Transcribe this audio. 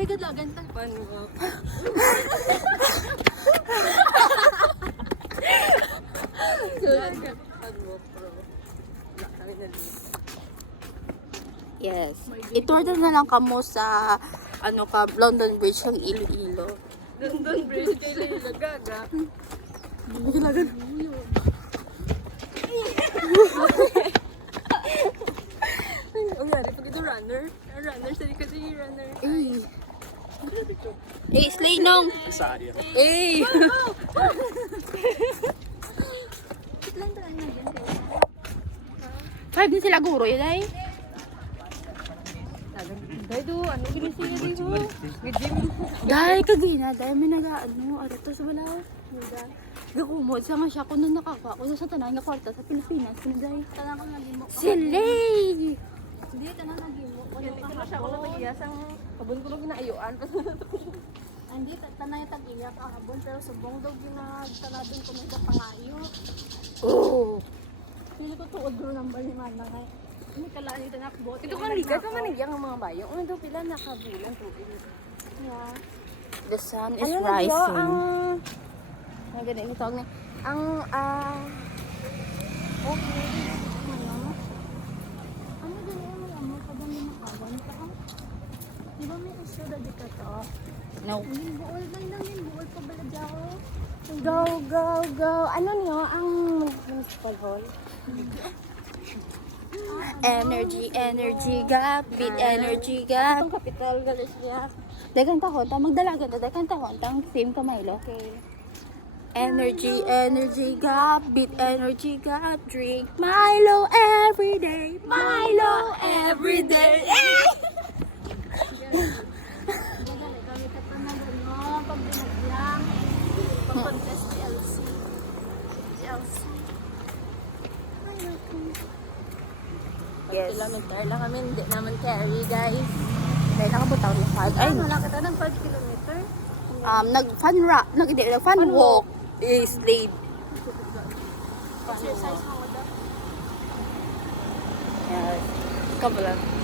Grabe ka lagan ta. Panwalk. Panwalk bro. Wala kami nalito. Yes. Itorder na lang kamo sa ano ka London Bridge ng Iloilo. London Bridge kay Leila Gaga. Ang yari pag ito runner. Ang runner sa likod yung runner. Eh. Eh, slay nong. Sayang. Eh. Lang tayo na din. 5 din sila guro yun ay. Dahil do, ano ginising niya dito? Gajim. Dahil kagina, dahil may nag-ano, arato sa balaw. Gakumod sa nga siya kung nung nakakuha ko sa tanan nga kwarta sa Pilipinas. Dahil Tanang kang nagimo. silay! Hindi, tanang nagimo. Hindi ko na siya ako natagiyasang kabun-kulog na ayuan. Hindi, tanay tag-iyak ahabon. Pero subong daw ginagtanadon ko sa pangayo. Oh! Pili ko tuod bro ng balimana nga. Hindi kalaan dito nakabot. Ito kang ligat ka manigyan ang mga bayo. Ano daw pila nakabulan tubig. Yeah. The sun is Ayun, rising. Ang ganun ito. Ang, Okay. Ano din yung amo ka ba may makawan ka? Di ba may issue na di ka to? No. Hindi buol na lang yung buol pa bala dyan. go, go, go. Ano niyo ang municipal hall? Energy, energy gap, beat energy gap. Ang capital galis niya. Dagan tahon, magdalagan na dagan tahon, tang same kamay lo. Okay. Energy, energy gap, beat energy gap, drink Milo every day, Milo every day. Dali kami katanagan mo. Pag binaglang. Pag-contest LC. LC. Yes. Kilometer lang kami, hindi naman carry guys. Dahil nakabutaw ng fag. Ay, Ay, malaki ng 5 kilometer. nag-fun rock, nag-fun walk is late. Exercise mo daw. Yes. Couple lang.